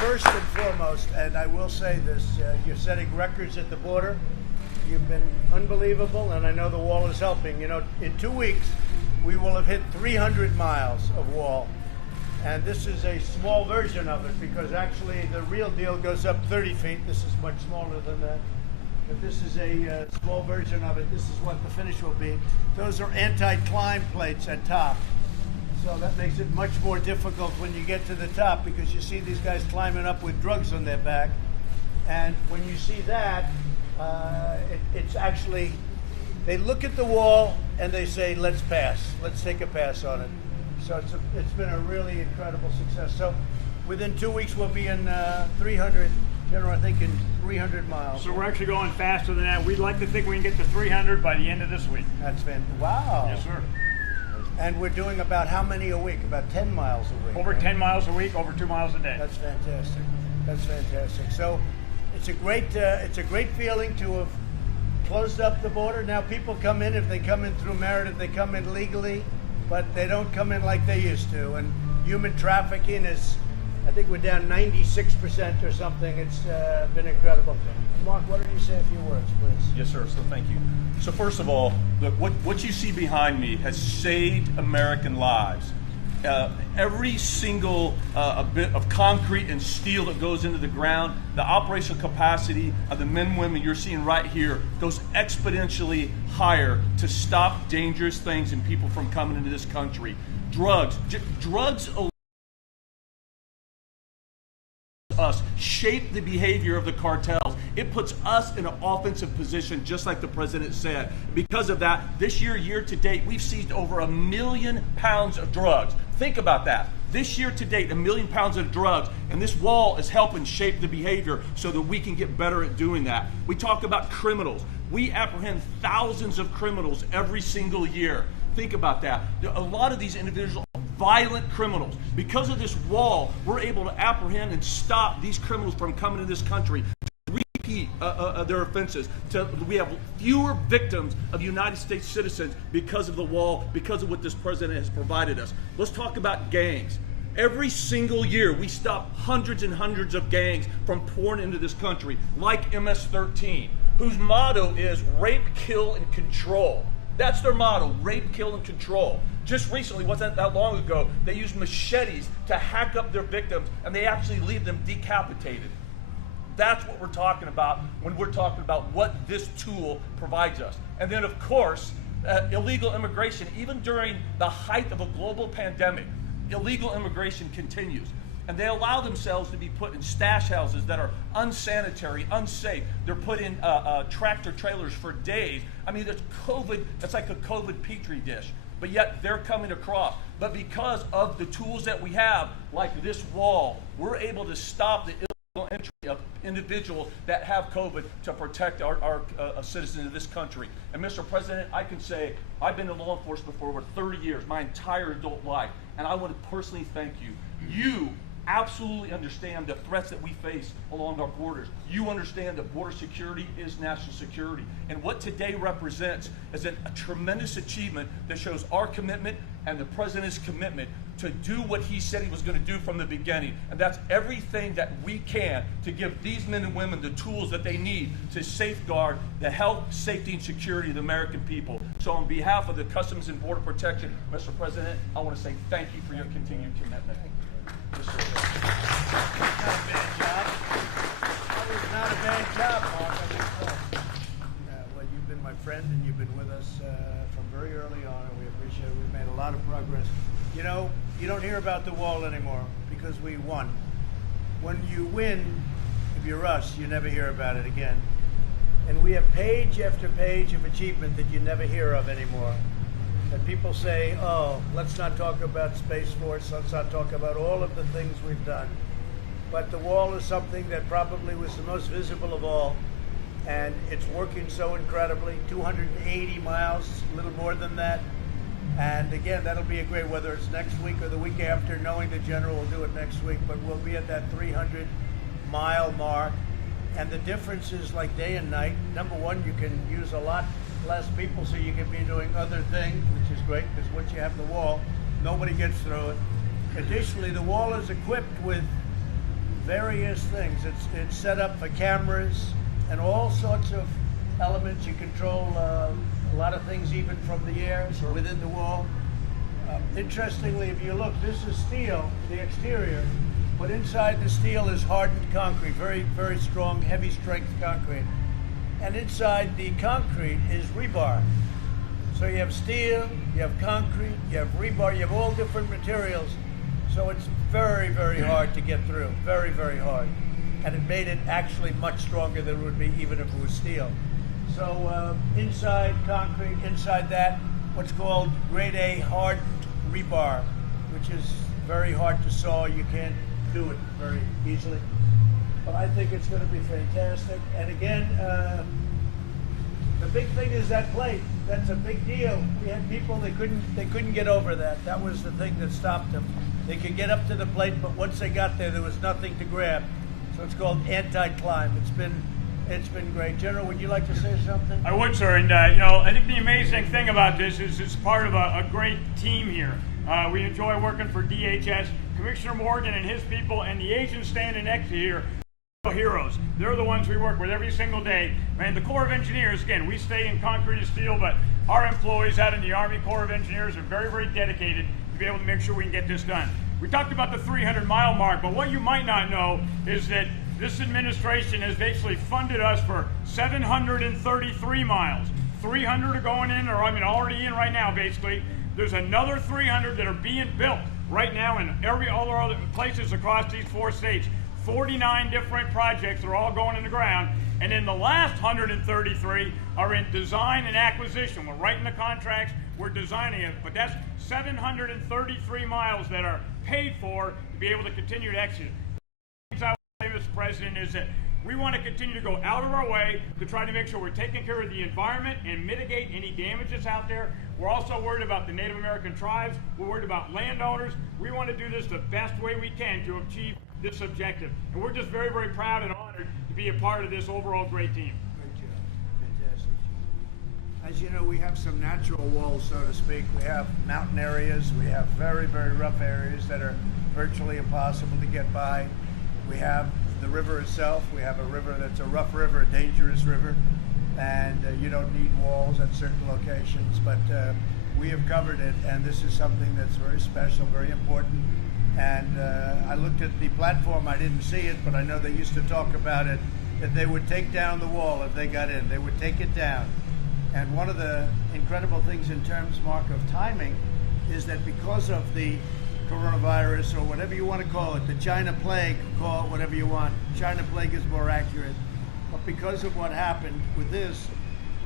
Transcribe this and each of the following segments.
First and foremost, and I will say this, you're setting records at the border. You've been unbelievable, and I know the wall is helping. You know, in 2 weeks, we will have hit 300 miles of wall. And this is a small version of it, because actually the real deal goes up 30 feet. This is much smaller than that. But this is a small version of it. This is what the finish will be. Those are anti-climb plates at top. So that makes it much more difficult when you get to the top, because you see these guys climbing up with drugs on their back. And when you see that, it's actually, they look at the wall and they say, let's pass. Let's take a pass on it. So it's been a really incredible success. So within 2 weeks, we'll be in 300, General, I think in 300 miles. So we're actually going faster than that. We'd like to think we can get to 300 by the end of this week. That's fantastic. Wow. Yes, sir. And we're doing about how many a week? About 10 miles a week. Over 10 miles a week, over 2 miles a day. That's fantastic. That's fantastic. So it's a great feeling to have closed up the border. Now people come in, if they come in through Meredith, they come in legally, but they don't come in like they used to. And human trafficking is, I think we're down 96% or something. It's been incredible. Mark, why don't you say a few words, please? Yes, sir. So thank you. So first of all, look, what you see behind me has saved American lives. Every single bit of concrete and steel that goes into the ground, the operational capacity of the men and women you're seeing right here goes exponentially higher to stop dangerous things and people from coming into this country. Drugs us shape the behavior of the cartels. It puts us in an offensive position, just like the president said. Because of that, this year to date, we've seized over 1 million pounds of drugs. Think about that. This year to date, 1 million pounds of drugs, and this wall is helping shape the behavior so that we can get better at doing that. We talk about criminals. We apprehend thousands of criminals every single year. Think about that. A lot of these individuals are violent criminals. Because of this wall, we're able to apprehend and stop these criminals from coming to this country, to repeat their offenses. We have fewer victims of United States citizens because of the wall, because of what this president has provided us. Let's talk about gangs. Every single year, we stop hundreds and hundreds of gangs from pouring into this country, like MS-13, whose motto is rape, kill, and control. That's their motto, rape, kill, and control. Just recently, wasn't that long ago, they used machetes to hack up their victims, and they actually leave them decapitated. That's what we're talking about when we're talking about what this tool provides us. And then, of course, illegal immigration. Even during the height of a global pandemic, illegal immigration continues. And they allow themselves to be put in stash houses that are unsanitary, unsafe. They're put in tractor trailers for days. I mean, it's COVID, it's like a COVID petri dish. But yet they're coming across. But because of the tools that we have, like this wall, we're able to stop the illegal entry of individuals that have COVID to protect our citizens of this country. And Mr. President, I can say I've been in law enforcement for over 30 years, my entire adult life. And I want to personally thank you. You absolutely understand the threats that we face along our borders. You understand that border security is national security. And what today represents is a tremendous achievement that shows our commitment and the president's commitment to do what he said he was going to do from the beginning. And that's everything that we can to give these men and women the tools that they need to safeguard the health, safety, and security of the American people. So on behalf of the Customs and Border Protection, Mr. President, I want to say thank you for your continued commitment. Not a bad job. That was not a bad job, Mark. Well, you've been my friend, and you've been with us from very early on, and we appreciate it. We've made a lot of progress. You know, you don't hear about the wall anymore because we won. When you win, if you're us, you never hear about it again. And we have page after page of achievement that you never hear of anymore. And people say, oh, let's not talk about Space Force, let's not talk about all of the things we've done. But the wall is something that probably was the most visible of all, and it's working so incredibly. 280 miles, a little more than that. And again, that'll be a great, whether it's next week or the week after, knowing the General will do it next week, but we'll be at that 300-mile mark. And the difference is like day and night. Number one, you can use a lot less people, so you can be doing other things, which is great, because once you have the wall, nobody gets through it. Additionally, the wall is equipped with various things. It's set up for cameras and all sorts of elements. You control a lot of things even from the air, so within the wall. Interestingly, if you look, this is steel, the exterior, but inside the steel is hardened concrete, very, very strong, heavy strength concrete. And inside the concrete is rebar. So you have steel, you have concrete, you have rebar, you have all different materials. So it's very, very hard to get through, very, very hard. And it made it actually much stronger than it would be even if it was steel. So inside concrete, inside that, what's called grade A hardened rebar, which is very hard to saw. You can't do it very easily. But I think it's going to be fantastic. And again, the big thing is that plate. That's a big deal. We had people they couldn't get over that. That was the thing that stopped them. They could get up to the plate, but once they got there was nothing to grab. So it's called anti-climb. It's been great. General, would you like to say something? I would, sir. And I think the amazing thing about this is it's part of a great team here. We enjoy working for DHS. Commissioner Morgan and his people and the agents standing next to here. Heroes. They're the ones we work with every single day. And the Corps of Engineers, again, we stay in concrete and steel, but our employees out in the Army Corps of Engineers are very, very dedicated to be able to make sure we can get this done. We talked about the 300-mile mark, but what you might not know is that this administration has basically funded us for 733 miles. 300 are going in, or already in right now, basically. There's another 300 that are being built right now in all our other places across these 4 states. 49 different projects are all going in the ground, and then the last 133 are in design and acquisition. We're writing the contracts, we're designing it, but that's 733 miles that are paid for to be able to continue to execute. The things I would say, Mr. President, is that we want to continue to go out of our way to try to make sure we're taking care of the environment and mitigate any damage that's out there. We're also worried about the Native American tribes. We're worried about landowners. We want to do this the best way we can to achieve this objective. And we're just very, very proud and honored to be a part of this overall great team. Great job. Fantastic. As you know, we have some natural walls, so to speak. We have mountain areas. We have very, very rough areas that are virtually impossible to get by. We have the river itself. We have a river that's a rough river, a dangerous river, and you don't need walls at certain locations, but we have covered it, and this is something that's very special, very important. And I looked at the platform. I didn't see it, but I know they used to talk about it, that they would take down the wall if they got in. They would take it down. And one of the incredible things in terms, Mark, of timing is that because of the coronavirus, or whatever you want to call it, the China plague, call it whatever you want. China plague is more accurate. But because of what happened with this,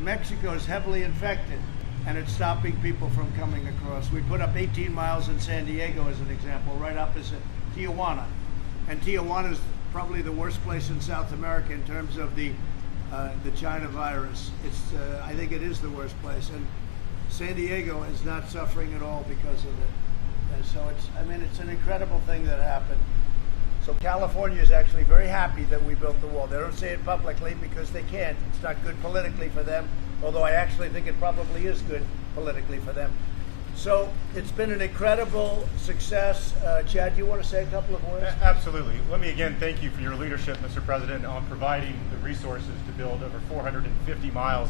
Mexico is heavily infected, and it's stopping people from coming across. We put up 18 miles in San Diego as an example, right opposite Tijuana. And Tijuana is probably the worst place in South America in terms of the China virus. I think it is the worst place. And San Diego is not suffering at all because of it. And so it's an incredible thing that happened. So California is actually very happy that we built the wall. They don't say it publicly because they can't. It's not good politically for them, although I actually think it probably is good politically for them. So it's been an incredible success. Chad, do you want to say a couple of words? Absolutely. Let me again thank you for your leadership, Mr. President, on providing the resources to build over 450 miles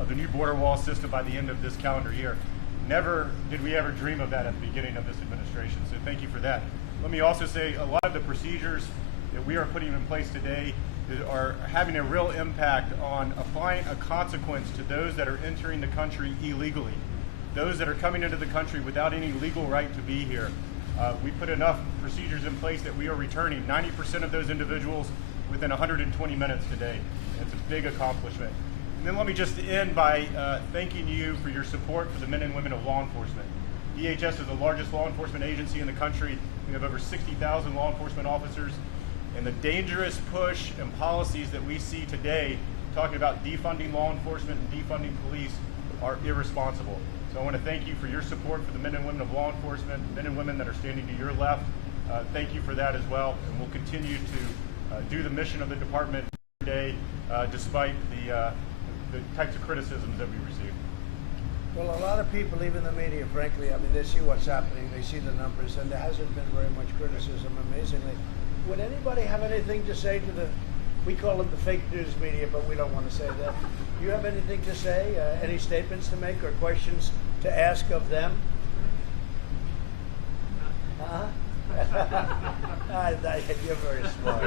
of the new border wall system by the end of this calendar year. Never did we ever dream of that at the beginning of this administration, so thank you for that. Let me also say a lot of the procedures that we are putting in place today are having a real impact on applying a consequence to those that are entering the country illegally, those that are coming into the country without any legal right to be here. We put enough procedures in place that we are returning 90% of those individuals within 120 minutes today. It's a big accomplishment. And then let me just end by thanking you for your support for the men and women of law enforcement. DHS is the largest law enforcement agency in the country. We have over 60,000 law enforcement officers. And the dangerous push and policies that we see today, talking about defunding law enforcement and defunding police, are irresponsible. So I want to thank you for your support for the men and women of law enforcement, men and women that are standing to your left. Thank you for that as well. And we'll continue to do the mission of the department today, despite the types of criticisms that we receive. Well, a lot of people, even the media, frankly, they see what's happening, they see the numbers, and there hasn't been very much criticism, amazingly. would anybody have anything to say to the, we call them the fake news media, but we don't want to say that. Do you have anything to say, any statements to make or questions to ask of them? You're very smart.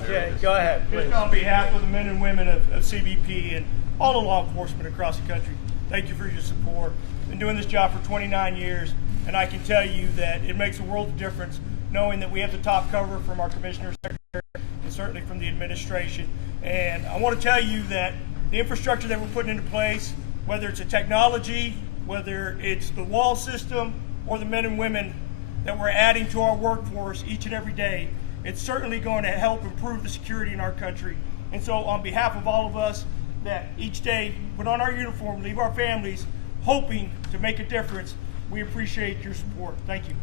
Okay, go ahead, please. Just on behalf of the men and women of CBP and all the law enforcement across the country, thank you for your support. Been doing this job for 29 years, and I can tell you that it makes a world of difference knowing that we have the top cover from our Commissioner, Secretary, and certainly from the administration. And I want to tell you that the infrastructure that we're putting into place, whether it's a technology, whether it's the wall system, or the men and women that we're adding to our workforce each and every day, it's certainly going to help improve the security in our country. And so on behalf of all of us that each day put on our uniform, leave our families, hoping to make a difference, we appreciate your support. Thank you.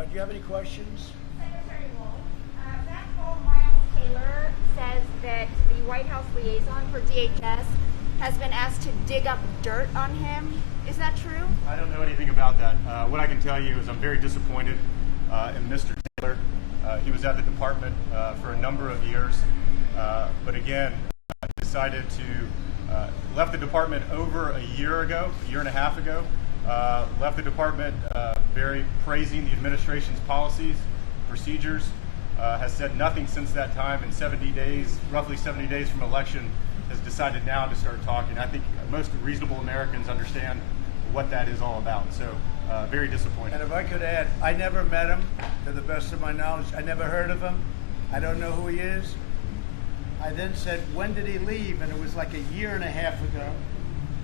Do you have any questions? Secretary Wolf, that call Miles Taylor says that the White House liaison for DHS has been asked to dig up dirt on him. Is that true? I don't know anything about that. What I can tell you is I'm very disappointed in Mr. Taylor. He was at the department for a number of years, but again, decided to left the department over a year and a half ago. Left the department very praising the administration's policies, procedures, has said nothing since that time. In 70 days, roughly 70 days from election, has decided now to start talking. I think most reasonable Americans understand what that is all about. So very disappointed. And if I could add, I never met him, to the best of my knowledge. I never heard of him. I don't know who he is. I then said, when did he leave? And it was like a year and a half ago.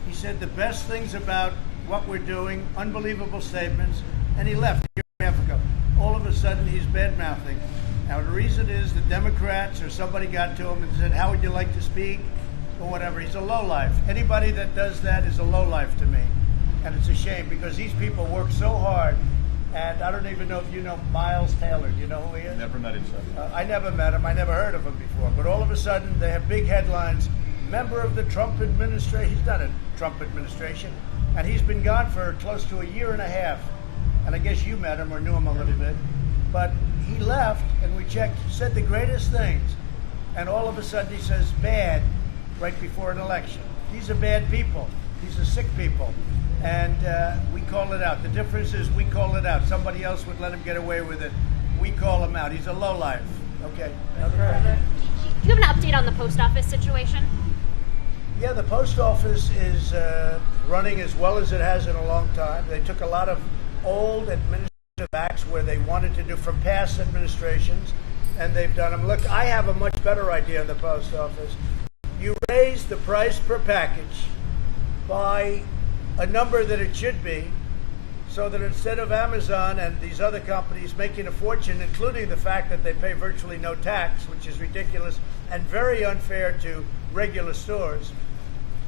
He said the best things about what we're doing, unbelievable statements, and he left a year and a half ago. All of a sudden, he's bad-mouthing. Now, the reason is the Democrats or somebody got to him and said, how would you like to speak? Or whatever. He's a lowlife. Anybody that does that is a lowlife to me. And it's a shame because these people work so hard. And I don't even know if you know Miles Taylor. Do you know who he is? Never met him, sir. I never met him. I never heard of him before. But all of a sudden, they have big headlines. Member of the Trump administration. He's not a Trump administration. And he's been gone for close to a year and a half. And I guess you met him or knew him a little bit. But he left, and we checked, said the greatest things. And all of a sudden, he says bad right before an election. These are bad people. These are sick people. And we call it out. The difference is we call it out. Somebody else would let him get away with it. We call him out. He's a lowlife. Okay. Do you have an update on the post office situation? Yeah, the post office is running as well as it has in a long time. They took a lot of old administrative acts where they wanted to do from past administrations, and they've done them. Look, I have a much better idea in the post office. You raise the price per package by a number that it should be, so that instead of Amazon and these other companies making a fortune, including the fact that they pay virtually no tax, which is ridiculous and very unfair to regular stores,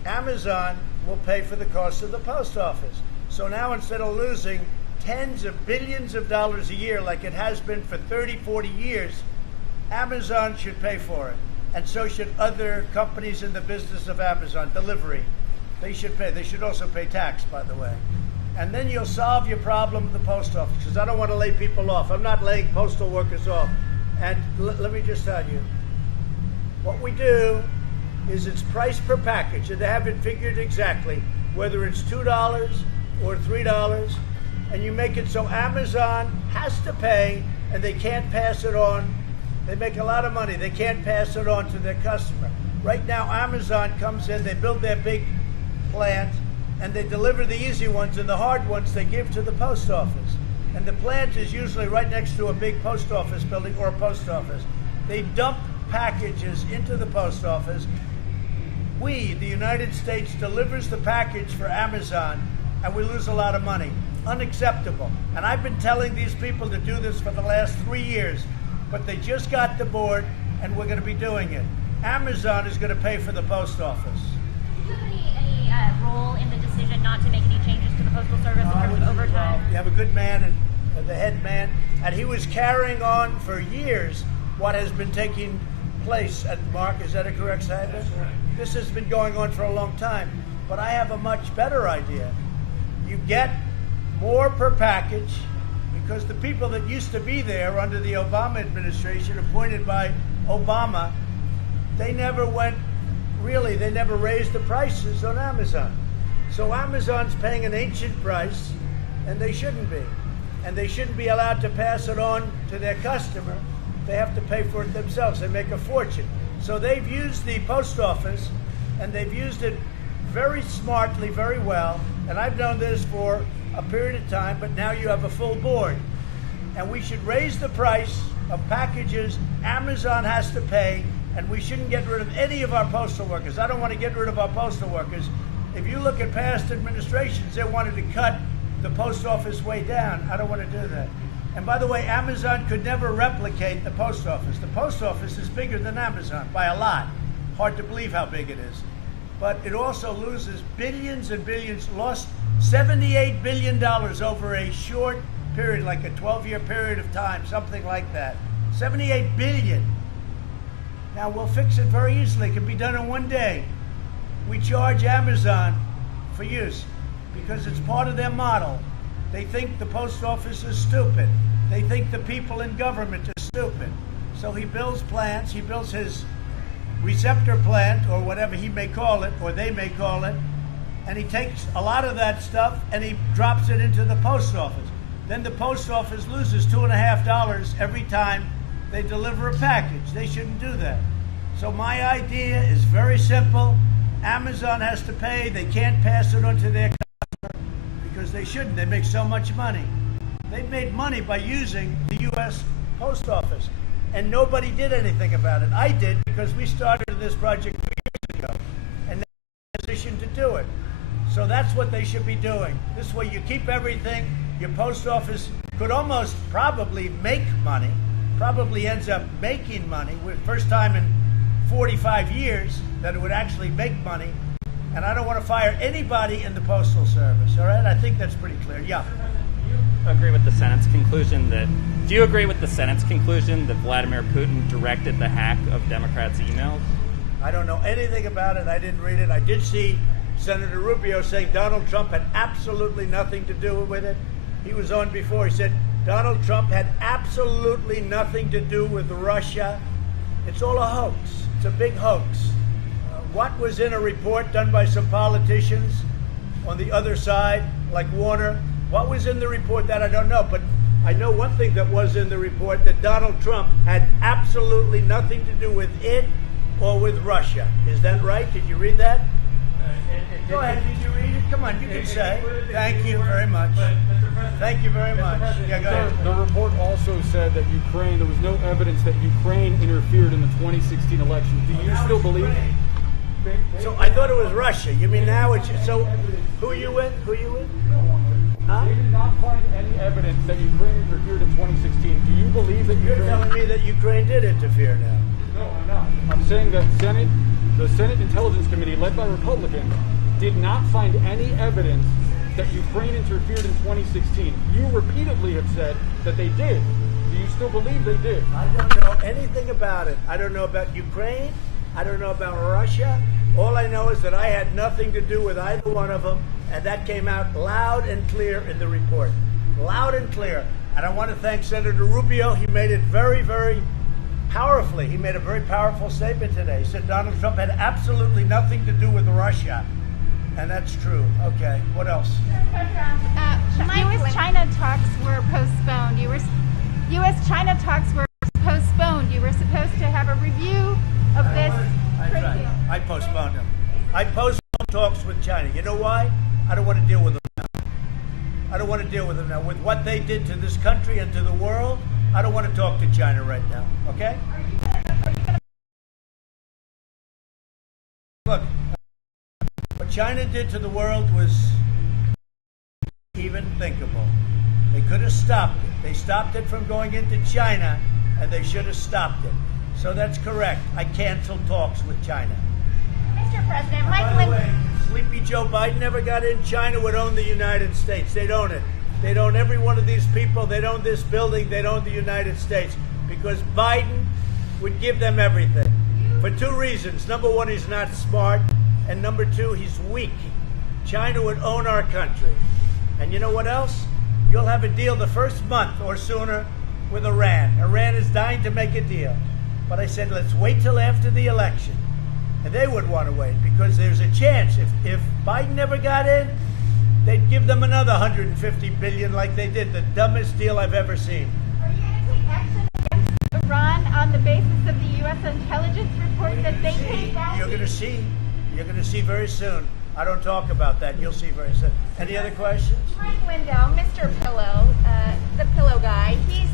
Amazon will pay for the cost of the post office. So now instead of losing tens of billions of dollars a year like it has been for 30, 40 years, Amazon should pay for it. And so should other companies in the business of Amazon, delivery. They should pay. They should also pay tax, by the way. And then you'll solve your problem with the post office, because I don't want to lay people off. I'm not laying postal workers off. And let me just tell you, what we do is it's price per package, and they haven't figured exactly whether it's $2 or $3, and you make it so Amazon has to pay, and they can't pass it on. They make a lot of money. They can't pass it on to their customer. Right now, Amazon comes in, they build their big plant, and they deliver the easy ones, and the hard ones they give to the post office. And the plant is usually right next to a big post office building or a post office. They dump packages into the post office. We, the United States, delivers the package for Amazon, and we lose a lot of money. Unacceptable. And I've been telling these people to do this for the last 3 years, but they just got the board, and we're going to be doing it. Amazon is going to pay for the post office. Do you have any role in the decision not to make any changes to the Postal Service in terms of overtime? You have a good man and the head man, and he was carrying on for years what has been taking place at Mark. Is that a correct statement? This has been going on for a long time. But I have a much better idea. You get more per package, because the people that used to be there under the Obama administration, appointed by Obama, they never raised the prices on Amazon. So Amazon's paying an ancient price, and they shouldn't be. And they shouldn't be allowed to pass it on to their customer. They have to pay for it themselves. They make a fortune. So they've used the post office, and they've used it very smartly, very well. And I've known this for a period of time, but now you have a full board. And we should raise the price of packages Amazon has to pay, and we shouldn't get rid of any of our postal workers. I don't want to get rid of our postal workers. If you look at past administrations, they wanted to cut the post office way down. I don't want to do that. And by the way, Amazon could never replicate the post office. The post office is bigger than Amazon by a lot. Hard to believe how big it is. But it also loses billions and billions, lost $78 billion over a short period, like a 12-year period of time, something like that. 78 billion. Now we'll fix it very easily. It can be done in one day. We charge Amazon for use because it's part of their model. They think the post office is stupid. They think the people in government are stupid. So he builds plants, he builds his receptor plant, or whatever he may call it, or they may call it, and he takes a lot of that stuff and he drops it into the post office. Then the post office loses $2.50 every time they deliver a package. They shouldn't do that. So my idea is very simple. Amazon has to pay. They can't pass it on to their customer because they shouldn't. They make so much money. They've made money by using the U.S. Post Office, and nobody did anything about it. I did, because we started this project 2 years ago, and they're in a position to do it. So that's what they should be doing. This way you keep everything. Your post office could almost probably make money, probably ends up making money. First time in 45 years that it would actually make money. And I don't want to fire anybody in the Postal Service, all right? I think that's pretty clear. Yeah. Do you agree with the Senate's conclusion that Vladimir Putin directed the hack of Democrats' emails? I don't know anything about it. I didn't read it. I did see Senator Rubio saying Donald Trump had absolutely nothing to do with it. He was on before. He said Donald Trump had absolutely nothing to do with Russia. It's all a hoax. It's a big hoax. What was in a report done by some politicians on the other side, like Warner? What was in the report? That I don't know. But I know one thing that was in the report, that Donald Trump had absolutely nothing to do with it or with Russia. Is that right? Did you read that? Go ahead. Did you read it? Come on, you can say. Thank you very much. Thank you very much. Yeah, go ahead. The report also said that there was no evidence that Ukraine interfered in the 2016 election. Do you still believe? So I thought it was Russia. You mean now it's so? Who are you with? Who are you with? Huh? They did not find any evidence that Ukraine interfered in 2016. Do you believe that You're telling me that Ukraine did interfere now? No, I'm not. I'm saying that the Senate Intelligence Committee, led by Republicans, did not find any evidence that Ukraine interfered in 2016. You repeatedly have said that they did. Do you still believe they did? I don't know anything about it. I don't know about Ukraine. I don't know about Russia. All I know is that I had nothing to do with either one of them, and that came out loud and clear in the report. Loud and clear. And I want to thank Senator Rubio. He made it very, very powerfully. He made a very powerful statement today. He said Donald Trump had absolutely nothing to do with Russia. And that's true. Okay, what else? U.S.-China talks were postponed. U.S.-China talks were postponed. You were supposed to have a review of this. That's right. I postponed them. I postponed talks with China. You know why? I don't want to deal with them now. I don't want to deal with them now. With what they did to this country and to the world, I don't want to talk to China right now. Okay? Look, what China did to the world was even thinkable. They could have stopped it. They stopped it from going into China, and they should have stopped it. So that's correct. I canceled talks with China. Mr. President, By the way, sleepy Joe Biden never got in. China would own the United States. They'd own it. They'd own every one of these people. They'd own this building. They'd own the United States, because Biden would give them everything for two reasons. Number one, he's not smart. And number two, he's weak. China would own our country. And you know what else? You'll have a deal the first month or sooner with Iran. Iran is dying to make a deal. But I said, let's wait till after the election. And they would want to wait because there's a chance. If Biden never got in, they'd give them another $150 billion like they did. The dumbest deal I've ever seen. Are you going to take action against Iran on the basis of the U.S. intelligence report that they paid down? You're going to see. You're going to see very soon. I don't talk about that. You'll see very soon. Any other questions? Frank Lindell, Mr. Pillow, the pillow guy, he's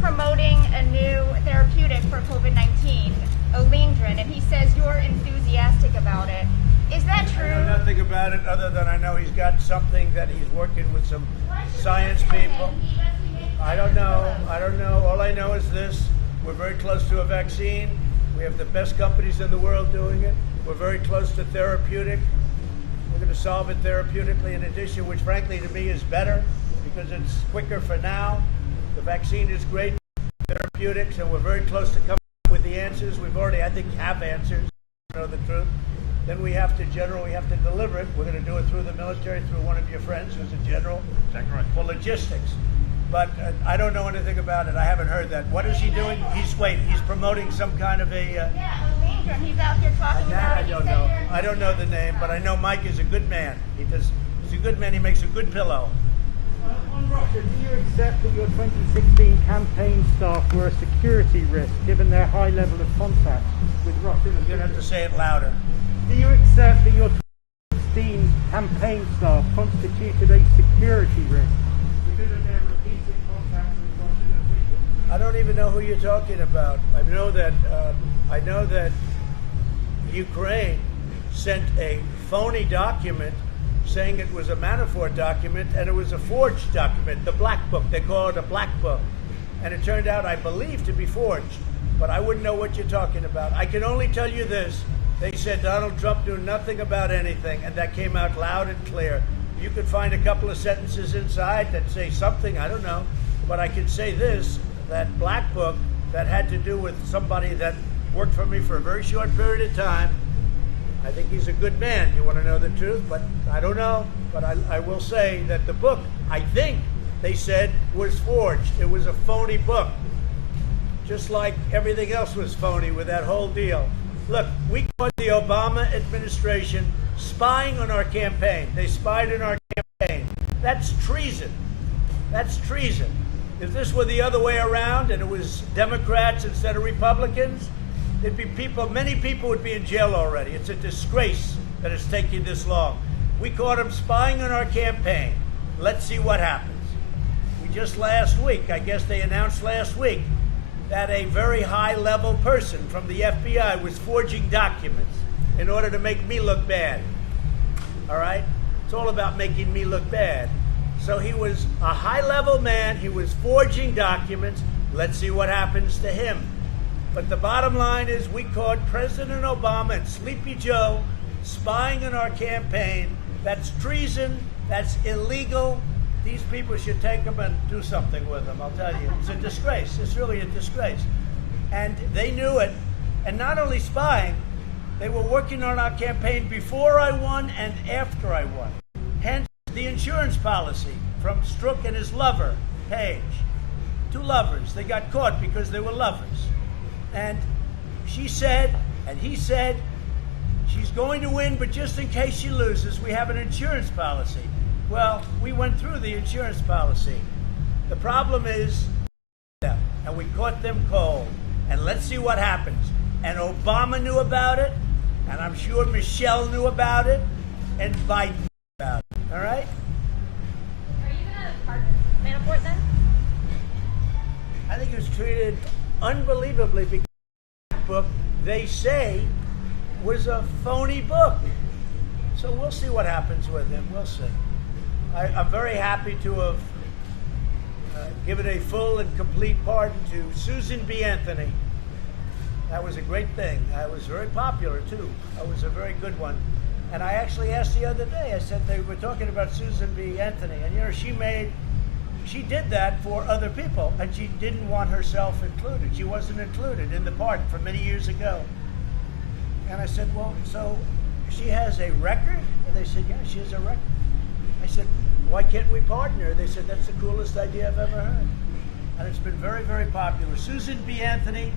promoting a new therapeutic for COVID-19, Olindrin, and he says you're enthusiastic about it. Is that true? I know nothing about it other than I know he's got something that he's working with some science people. I don't know. All I know is this. We're very close to a vaccine. We have the best companies in the world doing it. We're very close to therapeutic. We're going to solve it therapeutically in addition, which frankly to me is better because it's quicker for now. The vaccine is great therapeutics, and we're very close to coming up with the answers. We've already, I think, have answers, to know the truth. Then we have to deliver it. We're going to do it through the military, through one of your friends who's a general. Is that correct? For logistics. But I don't know anything about it. I haven't heard that. What is he doing? He's promoting some kind of a... Yeah, Olindrin. He's out there talking about it. I don't know the name, but I know Mike is a good man. He's a good man. He makes a good pillow. On Russia, do you accept that your 2016 campaign staff were a security risk given their high level of contact with Russian officials? You're going to have to say it louder. Do you accept that your 2016 campaign staff constituted a security risk because of their repeated contact with Russian officials? I don't even know who you're talking about. I know that Ukraine sent a phony document saying it was a Manafort document, and it was a forged document, the Black Book. They call it a Black Book. And it turned out, I believe, to be forged. But I wouldn't know what you're talking about. I can only tell you this. They said Donald Trump knew nothing about anything, and that came out loud and clear. You could find a couple of sentences inside that say something, I don't know. But I can say this, that Black Book that had to do with somebody that worked for me for a very short period of time. I think he's a good man. You want to know the truth? But I don't know. But I will say that the book, I think they said, was forged. It was a phony book. Just like everything else was phony with that whole deal. Look, we caught the Obama administration spying on our campaign. They spied on our campaign. That's treason. That's treason. If this were the other way around and it was Democrats instead of Republicans, it'd be many people would be in jail already. It's a disgrace that it's taking this long. We caught them spying on our campaign. Let's see what happens. We just last week, I guess they announced last week, that a very high-level person from the FBI was forging documents in order to make me look bad. All right? It's all about making me look bad. So he was a high-level man. He was forging documents. Let's see what happens to him. But the bottom line is we caught President Obama and Sleepy Joe spying on our campaign. That's treason. That's illegal. These people should take them and do something with them, I'll tell you. It's a disgrace. It's really a disgrace. And they knew it. And not only spying, they were working on our campaign before I won and after I won. Hence the insurance policy from Strzok and his lover, Page. Two lovers. They got caught because they were lovers. And she said, and he said, she's going to win, but just in case she loses, we have an insurance policy. Well, we went through the insurance policy. The problem is, and we caught them cold. And let's see what happens. And Obama knew about it, and I'm sure Michelle knew about it, and Biden knew about it. All right? Are you going to pardon Manafort then? I think he was treated unbelievably because the book, they say, was a phony book. So we'll see what happens with him. We'll see. I'm very happy to have given a full and complete pardon to Susan B. Anthony. That was a great thing. I was very popular, too. That was a very good one. And I actually asked the other day, I said they were talking about Susan B. Anthony. And, you know, she did that for other people, and she didn't want herself included. She wasn't included in the pardon from many years ago. And I said, well, so she has a record? And They said, yeah, she has a record. I said, why can't we partner? They said, that's the coolest idea I've ever heard. And it's been very, very popular. Susan B. Anthony,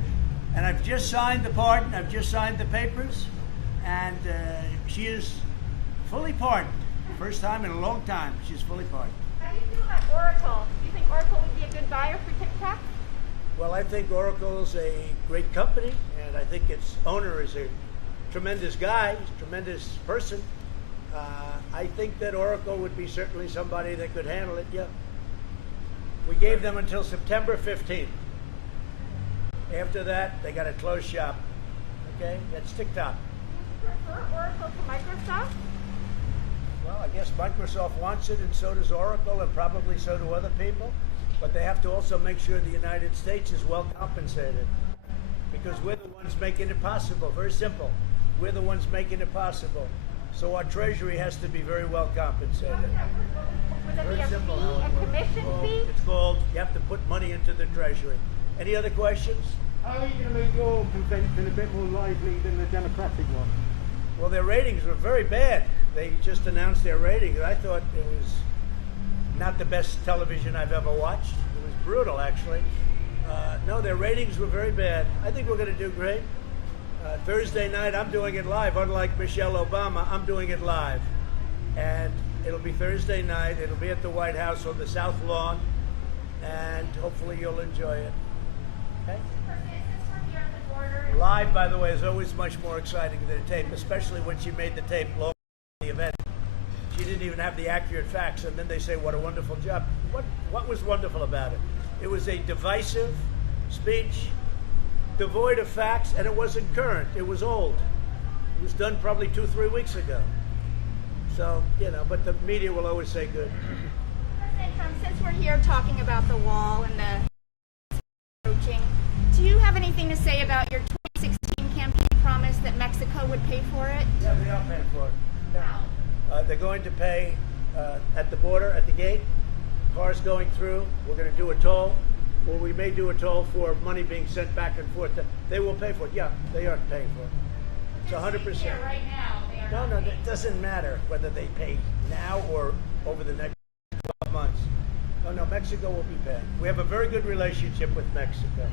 and I've just signed the pardon, I've just signed the papers, and she is fully pardoned. First time in a long time, she's fully pardoned. How do you feel about Oracle? Do you think Oracle would be a good buyer for TikTok? Well, I think Oracle's a great company, and I think its owner is a tremendous guy, a tremendous person. I think that Oracle would be certainly somebody that could handle it, yeah. We gave them until September 15th. After that, they got to close shop. Okay? That's TikTok. Do you prefer Oracle to Microsoft? Well, I guess Microsoft wants it, and so does Oracle, and probably so do other people. But they have to also make sure the United States is well compensated. Because we're the ones making it possible. Very simple. We're the ones making it possible. So our Treasury has to be very well compensated. Would there be Very a simple fee, how it a works. commission fee? It's called, you have to put money into the Treasury. Any other questions? How are you going to make your convention a bit more lively than the Democratic one? Well, their ratings were very bad. They just announced their ratings. I thought it was not the best television I've ever watched. It was brutal, actually. No, their ratings were very bad. I think we're going to do great. Thursday night, I'm doing it live. Unlike Michelle Obama, I'm doing it live. And it'll be Thursday night. It'll be at the White House on the South Lawn. And hopefully you'll enjoy it. Okay? Live, by the way, is always much more exciting than a tape, especially when she made the tape long before the event. She didn't even have the accurate facts, and then they say, what a wonderful job. What was wonderful about it? It was a divisive speech, devoid of facts, and it wasn't current. It was old. It was done probably 2-3 weeks ago. So, you know, but the media will always say good. President Trump, since we're here talking about the wall and the approaching, do you have anything to say about your 2016 campaign promise that Mexico would pay for it? Yeah, they are paying for it. Yeah. They're going to pay at the border, at the gate, cars going through. We're going to do a toll, or we may do a toll for money being sent back and forth. They will pay for it. Yeah, they are paying for it. It's 100%. Right now, they are No, it doesn't matter whether they pay now or over the next 12 months. No, Mexico will be paying. We have a very good relationship with Mexico.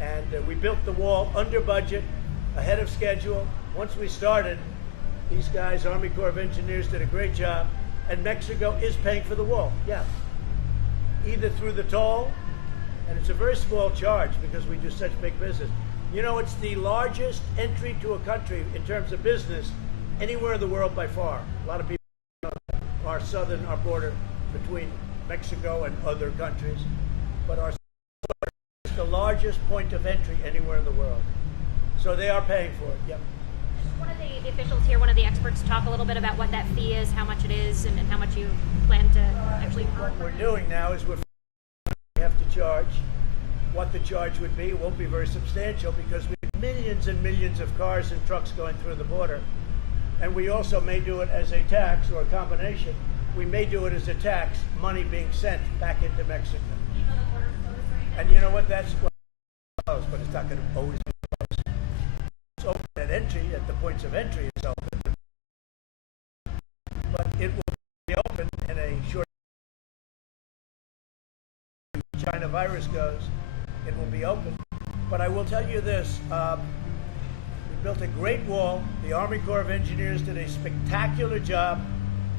And we built the wall under budget, ahead of schedule. Once we started, these guys, Army Corps of Engineers, did a great job. And Mexico is paying for the wall, yeah. Either through the toll, and it's a very small charge because we do such big business. You know, it's the largest entry to a country in terms of business anywhere in the world by far. A lot of people know that. Our border between Mexico and other countries. But our border is the largest point of entry anywhere in the world. So they are paying for it, yep. One of the officials here, one of the experts, talk a little bit about what that fee is, how much it is, and how much you plan to actually earn. What we're doing now is we have to charge what the charge would be. It won't be very substantial because we have millions and millions of cars and trucks going through the border. And we also may do it as a tax or a combination. We may do it as a tax, money being sent back into Mexico. And you know what? That's closed, but it's not going to always be closed. It's open at entry, at the points of entry it's open. But it will be open in a short time. China virus goes, it will be open. But I will tell you this, we built a great wall. The Army Corps of Engineers did a spectacular job,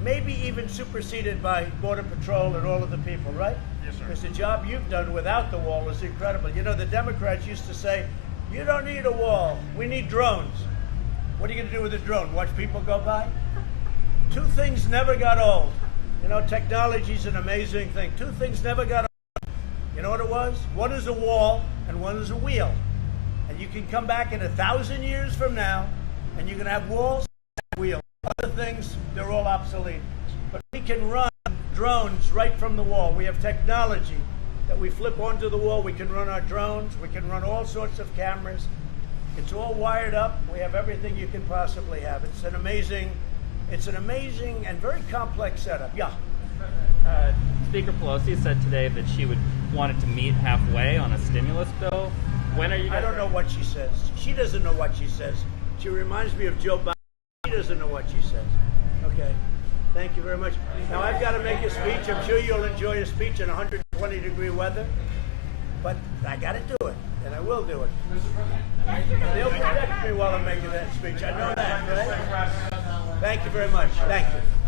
maybe even superseded by Border Patrol and all of the people, right? Yes, sir. Because the job you've done without the wall is incredible. You know, the Democrats used to say, you don't need a wall, we need drones. What are you going to do with a drone? Watch people go by? Two things never got old. You know, technology's an amazing thing. Two things never got old. You know what it was? One is a wall and one is a wheel. And you can come back in 1,000 years from now and you can have walls and wheels. Other things, they're all obsolete. But we can run drones right from the wall. We have technology that we flip onto the wall. We can run our drones. We can run all sorts of cameras. It's all wired up. We have everything you can possibly have. It's an amazing and very complex setup. Yeah. Speaker Pelosi said today that she wanted to meet halfway on a stimulus bill. When are you guys? I don't know what she says. She doesn't know what she says. She reminds me of Joe Biden. She doesn't know what she says. Okay. Thank you very much. Now I've got to make a speech. I'm sure you'll enjoy a speech in 120-degree weather, but I got to do it, and I will do it. They'll protect me while I'm making that speech. I know that, right? Thank you very much. Thank you.